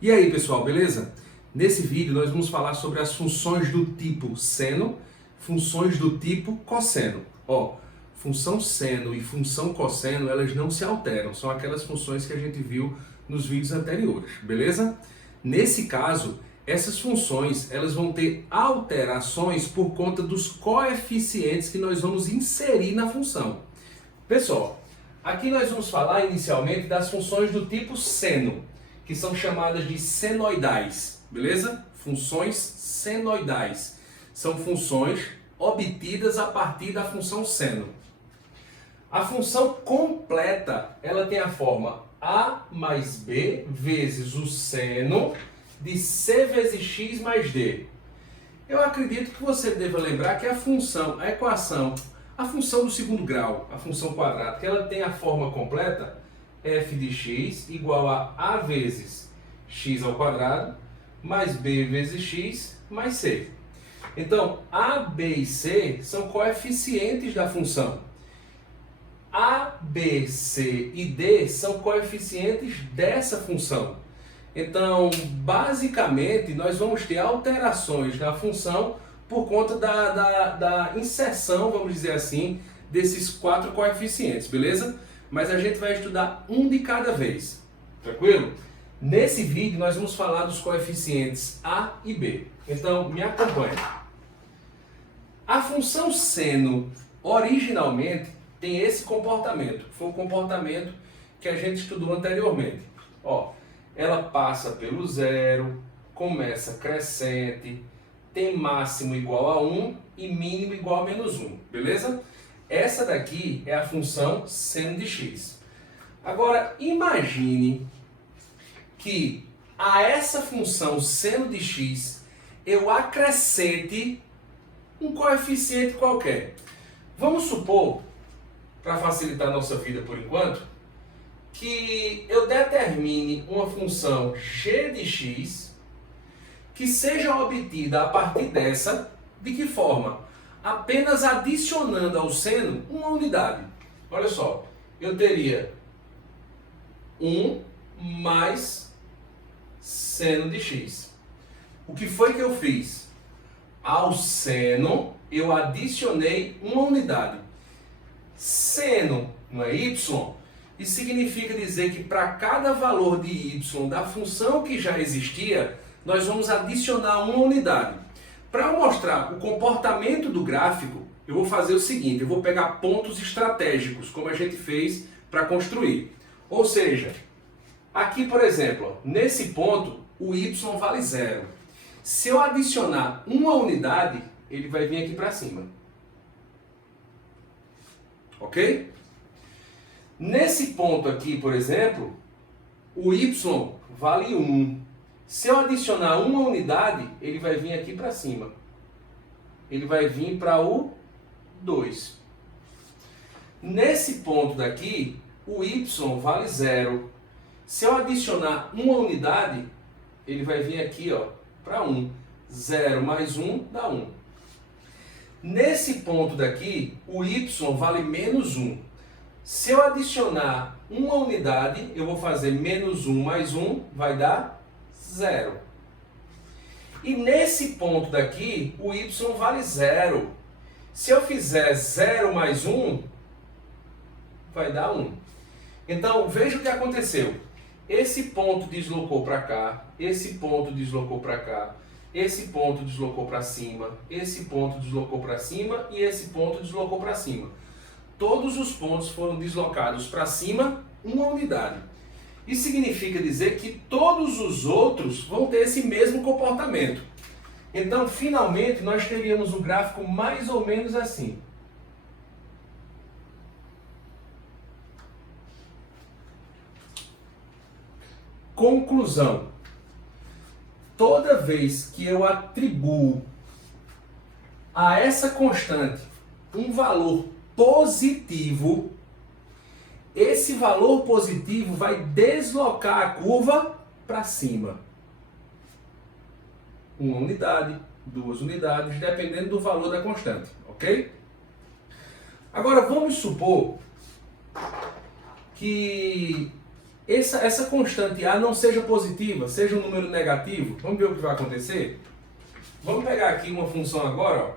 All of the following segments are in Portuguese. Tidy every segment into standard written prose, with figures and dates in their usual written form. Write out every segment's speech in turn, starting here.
E aí, pessoal, beleza? Nesse vídeo nós vamos falar sobre as funções do tipo seno, funções do tipo cosseno. Função seno e função cosseno, elas não se alteram, são aquelas funções que a gente viu nos vídeos anteriores, beleza? Nesse caso, essas funções, elas vão ter alterações por conta dos coeficientes que nós vamos inserir na função. Pessoal, aqui nós vamos falar inicialmente das funções do tipo seno, que são chamadas de senoidais, beleza? Funções senoidais. São funções obtidas a partir da função seno. A função completa, ela tem a forma a mais b vezes o seno de c vezes x mais d. Eu acredito que você deva lembrar que a função do segundo grau, a função quadrada, ela tem a forma completa f de x igual a vezes x ao quadrado mais b vezes x mais c. Então, a, b e c são coeficientes da função. A, b, c e d são coeficientes dessa função. Então, basicamente, nós vamos ter alterações na função por conta da inserção, vamos dizer assim, desses quatro coeficientes, beleza? Mas a gente vai estudar um de cada vez, tranquilo? Nesse vídeo nós vamos falar dos coeficientes a e b. Então, me acompanhe. A função seno, originalmente, tem esse comportamento. Foi o comportamento que a gente estudou anteriormente. Ela passa pelo zero, começa crescente, tem máximo igual a 1 e mínimo igual a menos 1, beleza? Essa daqui é a função seno de x. Agora, imagine que a essa função seno de x eu acrescente um coeficiente qualquer. Vamos supor, para facilitar a nossa vida por enquanto, que eu determine uma função g de x que seja obtida a partir dessa, de que forma? Apenas adicionando ao seno uma unidade. Olha só, eu teria 1 mais seno de x. O que foi que eu fiz? Ao seno, eu adicionei uma unidade. Seno não é y? Isso significa dizer que para cada valor de y da função que já existia, nós vamos adicionar uma unidade. Para mostrar o comportamento do gráfico, eu vou fazer o seguinte, eu vou pegar pontos estratégicos, como a gente fez para construir. Ou seja, aqui, por exemplo, nesse ponto, o y vale 0. Se eu adicionar uma unidade, ele vai vir aqui para cima. Ok? Nesse ponto aqui, por exemplo, o y vale 1. Se eu adicionar uma unidade, ele vai vir aqui para cima. Ele vai vir para o 2. Nesse ponto daqui, o y vale 0. Se eu adicionar uma unidade, ele vai vir aqui para 1. 0 mais 1 dá 1. Nesse ponto daqui, o y vale menos 1. Se eu adicionar uma unidade, eu vou fazer menos 1 mais 1, vai dar 0. E nesse ponto daqui, o y vale 0. Se eu fizer 0 mais 1, vai dar 1. Então, veja o que aconteceu. Esse ponto deslocou para cá, esse ponto deslocou para cá, esse ponto deslocou para cima, esse ponto deslocou para cima e esse ponto deslocou para cima. Todos os pontos foram deslocados para cima, uma unidade. Isso significa dizer que todos os outros vão ter esse mesmo comportamento. Então, finalmente, nós teríamos um gráfico mais ou menos assim. Conclusão. Toda vez que eu atribuo a essa constante um valor positivo, esse valor positivo vai deslocar a curva para cima. Uma unidade, 2 unidades, dependendo do valor da constante, ok? Agora vamos supor que essa constante A não seja positiva, seja um número negativo, vamos ver o que vai acontecer? Vamos pegar aqui uma função agora, ó,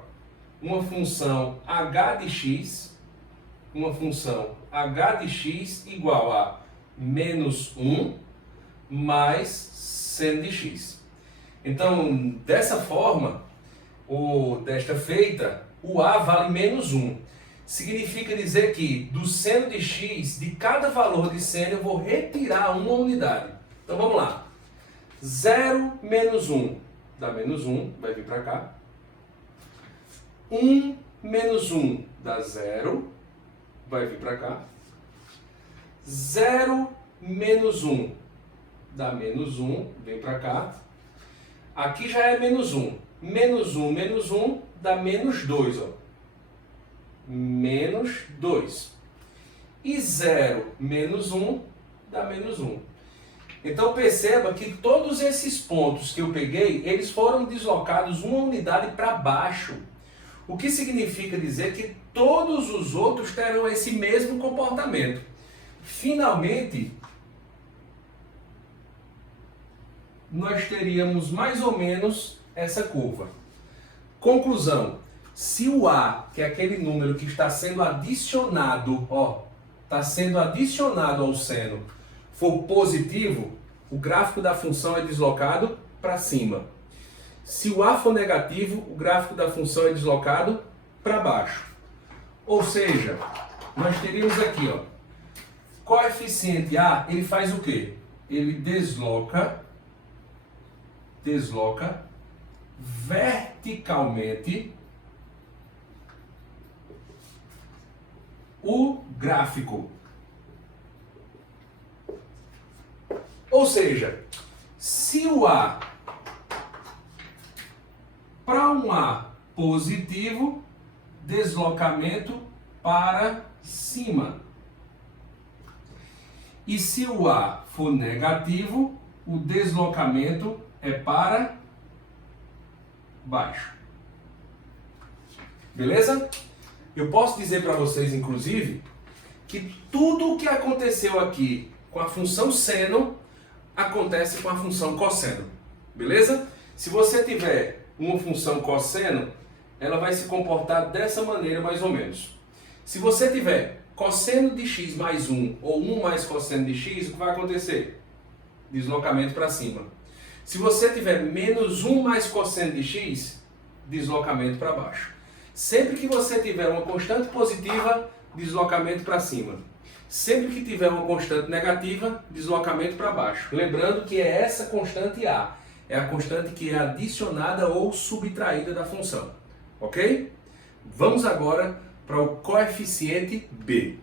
uma função h de x, igual a menos 1 mais seno de x. Então, dessa forma, ou desta feita, o A vale menos 1. Significa dizer que do seno de x, de cada valor de seno, eu vou retirar uma unidade. Então vamos lá. 0 menos 1 dá menos 1, vai vir para cá. 1 menos 1 dá 0, vai vir para cá. 0 menos 1 dá menos 1, vem para cá. Aqui já é menos 1. Menos 1 dá menos 2, ó. Menos 2. E 0 menos 1 dá menos 1. Então perceba que todos esses pontos que eu peguei, eles foram deslocados uma unidade para baixo. O que significa dizer que todos os outros terão esse mesmo comportamento. Finalmente, nós teríamos mais ou menos essa curva. Conclusão. Se o A, que é aquele número que está sendo adicionado, ó, está sendo adicionado ao seno, for positivo, o gráfico da função é deslocado para cima. Se o A for negativo, o gráfico da função é deslocado para baixo. Ou seja, nós teríamos aqui, ó, coeficiente A, ele faz o quê? Ele desloca verticalmente o gráfico. Ou seja, se o A, para um A positivo, deslocamento para cima. E se o A for negativo, o deslocamento é para baixo. Beleza? Eu posso dizer para vocês, inclusive, que tudo o que aconteceu aqui com a função seno acontece com a função cosseno. Beleza? Se você tiver uma função cosseno, ela vai se comportar dessa maneira mais ou menos. Se você tiver cosseno de x mais 1 ou 1 mais cosseno de x, o que vai acontecer? Deslocamento para cima. Se você tiver menos 1 mais cosseno de x, deslocamento para baixo. Sempre que você tiver uma constante positiva, deslocamento para cima. Sempre que tiver uma constante negativa, deslocamento para baixo. Lembrando que é essa constante A. É a constante que é adicionada ou subtraída da função. Ok? Vamos agora para o coeficiente B.